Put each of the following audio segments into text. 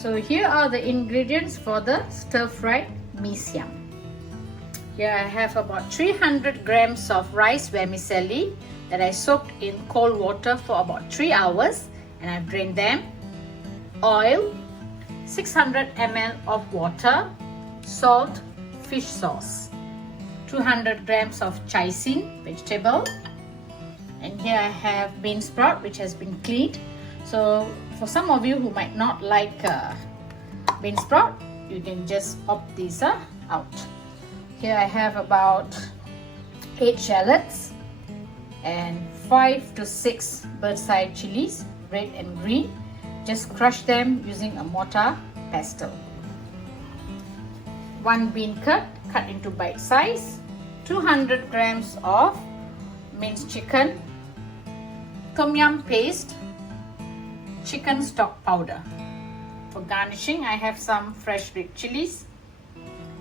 So here are the ingredients for the stir-fried mee siam. Here I have about 300 grams of rice vermicelli that I soaked in cold water for about 3 hours and I've drained them. Oil, 600 ml of water, salt, fish sauce, 200 grams of chives vegetable, and here I have bean sprout which has been cleaned. So for some of you who might not like bean sprout, you can just opt these out. Here I have about 8 shallots and 5 to 6 bird's eye chillies, red and green. Just crush them using a mortar-pestle. 1 beancurd cut into bite size, 200 grams of minced chicken, Tomyum paste, chicken stock powder. For garnishing, I have some fresh red chillies,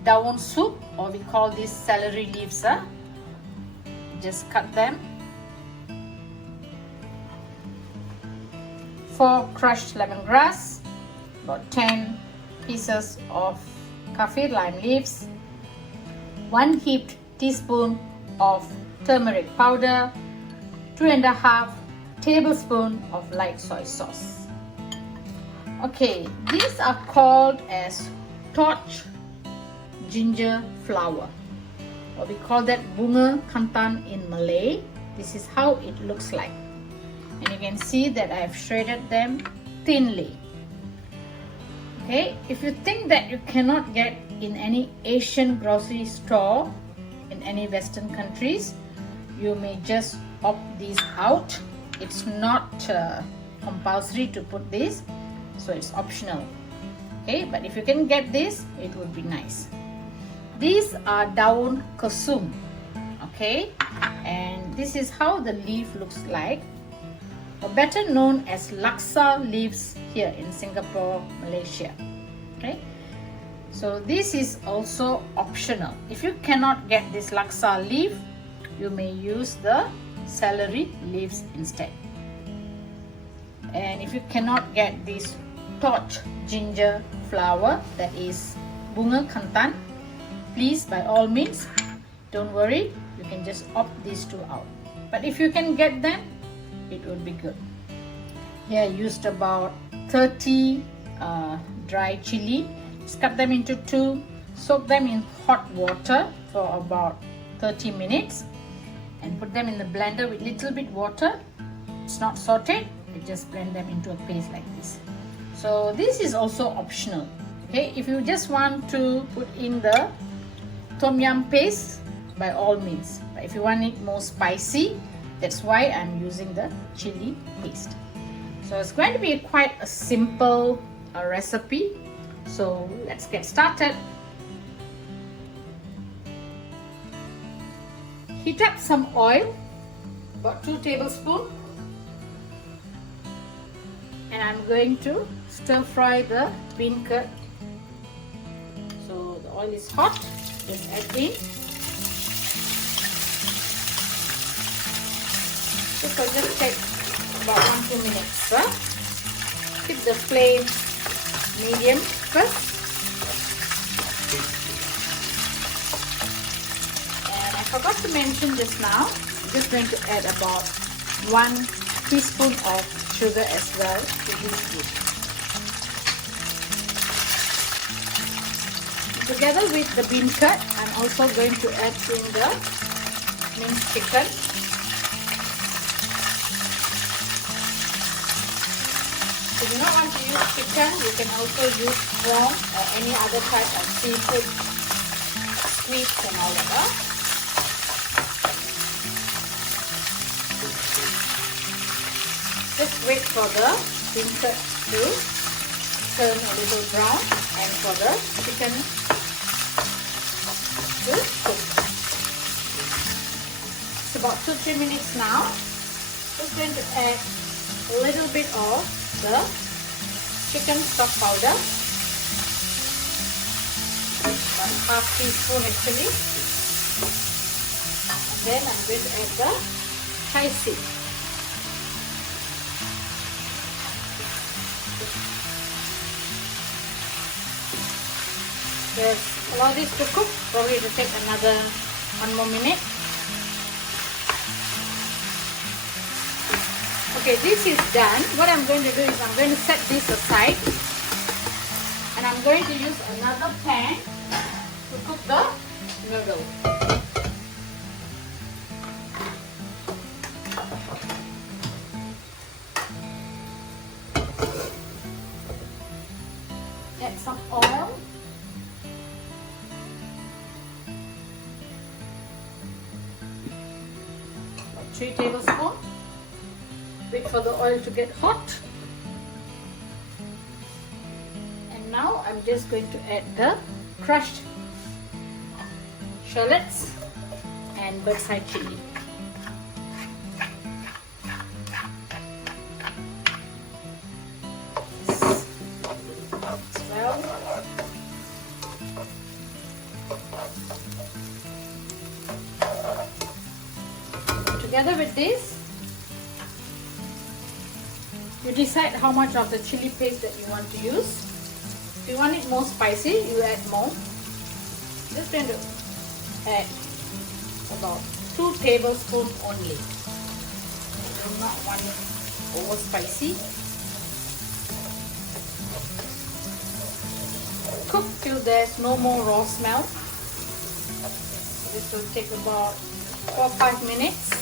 Daun soup, or we call these celery leaves. Just cut them. 4 crushed lemongrass, about 10 pieces of kaffir lime leaves, 1 heaped teaspoon of turmeric powder, 2.5 tablespoons of light soy sauce. Okay, these are called as torch ginger flower, or we call that Bunga kantan in Malay. This is how it looks like, and you can see that I have shredded them thinly. Okay, if you think that you cannot get in any Asian grocery store in any Western countries, you may just opt these out. It's not compulsory to put this, so it's optional. Okay, but if you can get this, it would be nice. These are Daun kesum. Okay, and this is how the leaf looks like, or better known as Laksa leaves here in Singapore, Malaysia. Okay, so this is also optional. If you cannot get this Laksa leaf, you may use the celery leaves instead. And if you cannot get this torch ginger flower, that is Bunga kantan, please, by all means, don't worry, you can just opt these two out. But if you can get them, it would be good. Here I used about 30 dry chilli. Just cut them into 2, soak them in hot water for about 30 minutes and put them in the blender with little bit water. It's not sauteed, you just blend them into a paste like this. So this is also optional. Okay, if you just want to put in the Tomyum paste, by all means. But if you want it more spicy, that's why I'm using the chili paste. So it's going to be quite a simple recipe. So let's get started. Heat up some oil, about 2 tablespoons, and I'm going to stir fry the beancurd. So the oil is hot, just add in. This will just take about 1-2 minutes. Keep the flame medium first. And I forgot to mention just now, I'm just going to add about 1 teaspoon of sugar as well to this dish. Together with the beancurd, I'm also going to add in the minced chicken. If you do not want to use chicken, you can also use prawn or any other type of seafood, squid and all of that. Just wait for the beancurd to turn a little brown and for the chicken to cook. It's about 2-3 minutes now. Just going to add a little bit of the chicken stock powder, about 1/2 teaspoon actually, and then I'm going to add the chives. Just allow this to cook. Probably to take another 1 more minute. Okay, this is done. What I'm going to do is I'm going to set this aside, and I'm going to use another pan to cook the noodle. Add some oil. About 3 tablespoons. Wait for the oil to get hot. And now I'm just going to add the crushed shallots and bird's eye chili. Together with this, you decide how much of the chili paste that you want to use. If you want it more spicy, you add more. Just going to add about 2 tablespoons only. I do not want it over spicy. Cook till there's no more raw smell. This will take about 4 or 5 minutes.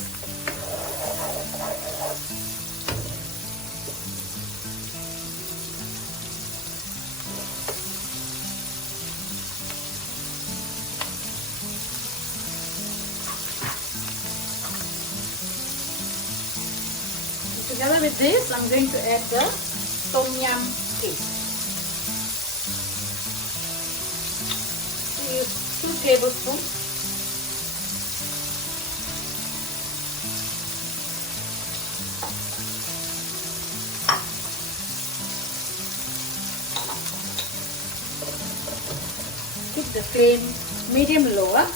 Together with this, I'm going to add the Tomyum paste. I use 2 tablespoons. Keep the flame medium lower.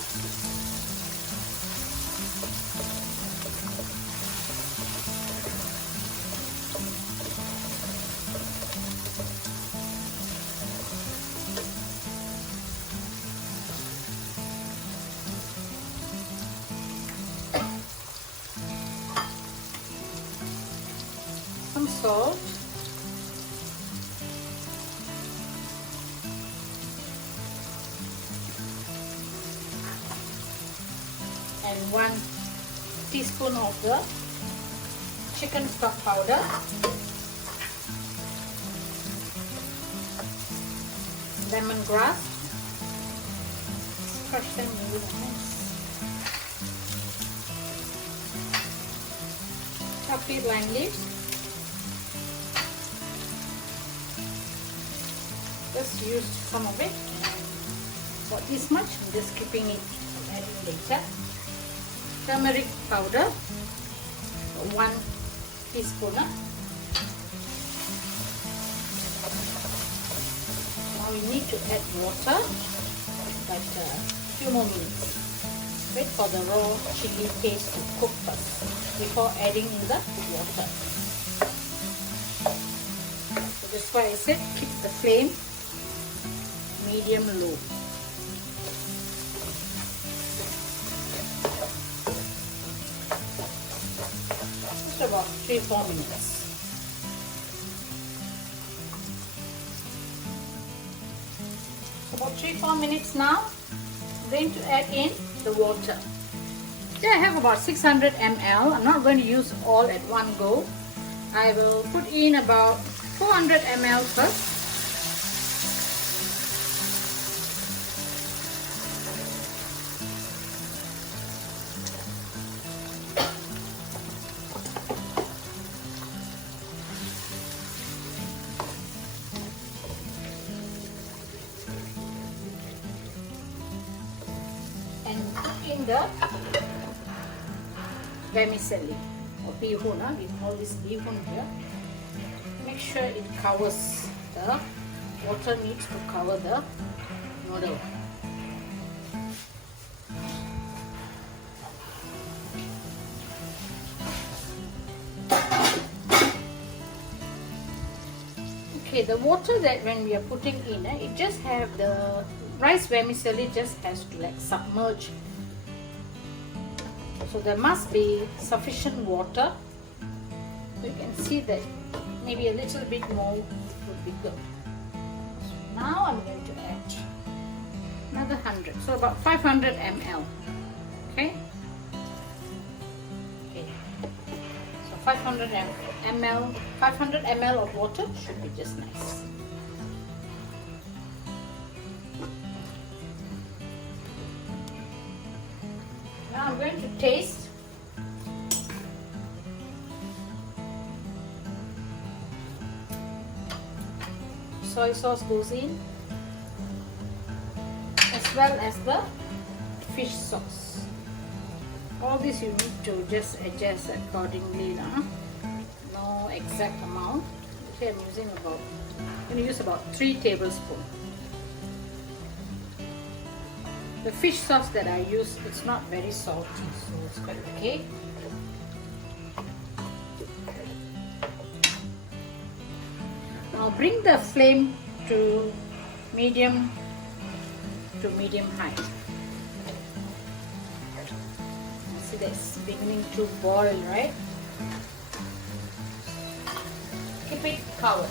Some salt, and 1 teaspoon of the chicken stock powder, lemongrass, crush them really nice, kaffir lime leaves. Just used some of it, about this much. I'm just keeping it and adding later. Turmeric powder, 1 teaspoon. Now we need to add water, but a few more minutes. Wait for the raw chili paste to cook first before adding in the water. So that's why I said keep the flame medium low. Just about 3-4 minutes. About 3-4 minutes now. I'm going to add in the water. Here I have about 600 ml. I'm not going to use all at one go. I will put in about 400 ml first. In the vermicelli or bihun, we call this bihun here. Make sure it covers the water, needs to cover the noodle. Okay, the water that when we are putting in, it just have the rice vermicelli just has to like submerge. So there must be sufficient water. You can see that maybe a little bit more would be good. So now I'm going to add another 100, so about 500 ml. Okay. So 500 ml of water should be just nice. Now I'm going to taste. Soy sauce goes in, as well as the fish sauce. All this you need to just adjust accordingly. No exact amount. Okay, I'm going to use about 3 tablespoons. The fish sauce that I use, it's not very salty, so it's quite okay. Now bring the flame to medium high. See, that's beginning to boil, right? Keep it covered.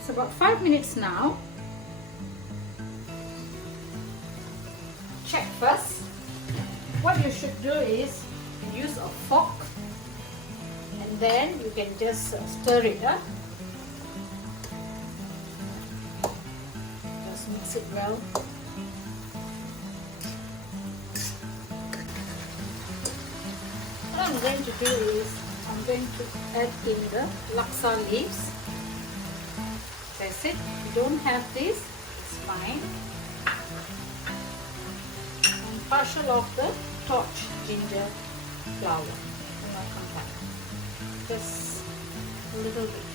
It's about 5 minutes now. Check first. What you should do is use a fork, and then you can just stir it up. Just mix it well. What I'm going to do is I'm going to add in the Laksa leaves. That's it. If you don't have this, it's fine. Partial of the torch ginger flower, not compact, just a little bit.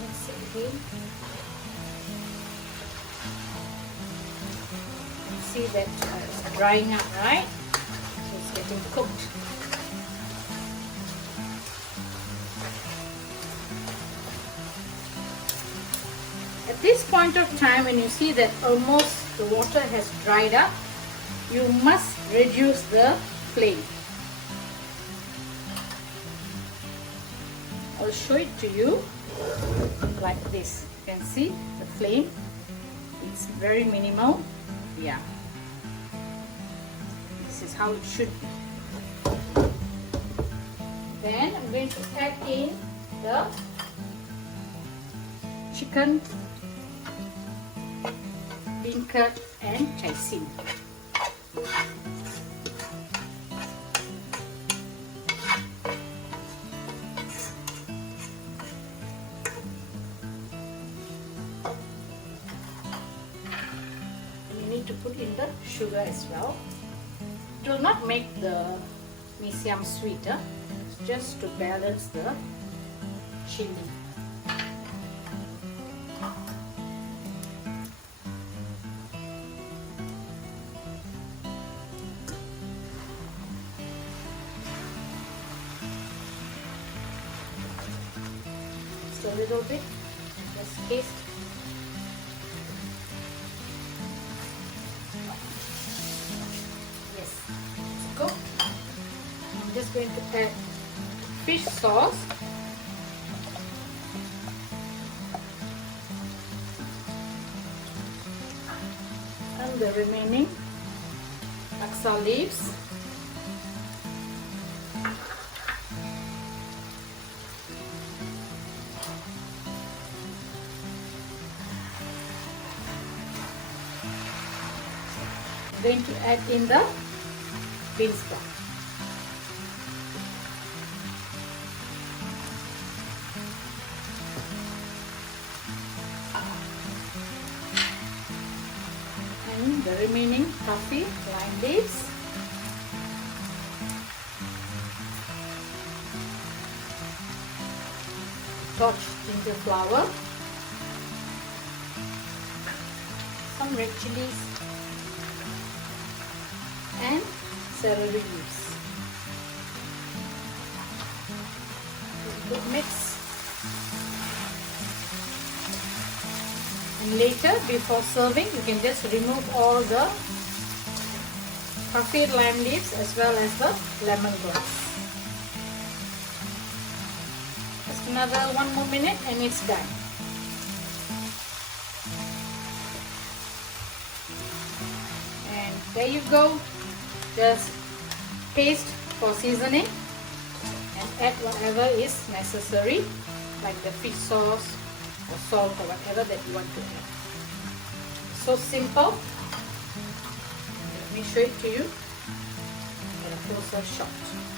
Mix it again. You see that it's drying up, right? It's getting cooked. At this point of time, when you see that almost the water has dried up, you must reduce the flame. I'll show it to you like this. You can see the flame, it's very minimal. Yeah, this is how it should be. Then I'm going to add in the chicken, beancurd and kesum. You need to put in the sugar as well. It will not make the mee siam sweeter, it's just to balance the chilli. A little bit, just taste. Yes, it's cooked. I'm just going to add fish sauce. And the remaining Laksa leaves. Going to add in the bean stock. And the remaining kaffir lime leaves. Torched ginger flower. Some red chillies. And celery leaves. Good mix. later, before serving, you can just remove all the kaffir lime leaves as well as the lemongrass. Just another 1 more minute and it's done. And there you go. Just paste for seasoning and add whatever is necessary, like the fish sauce or salt or whatever that you want to add. So simple. Let me show it to you in a closer shot.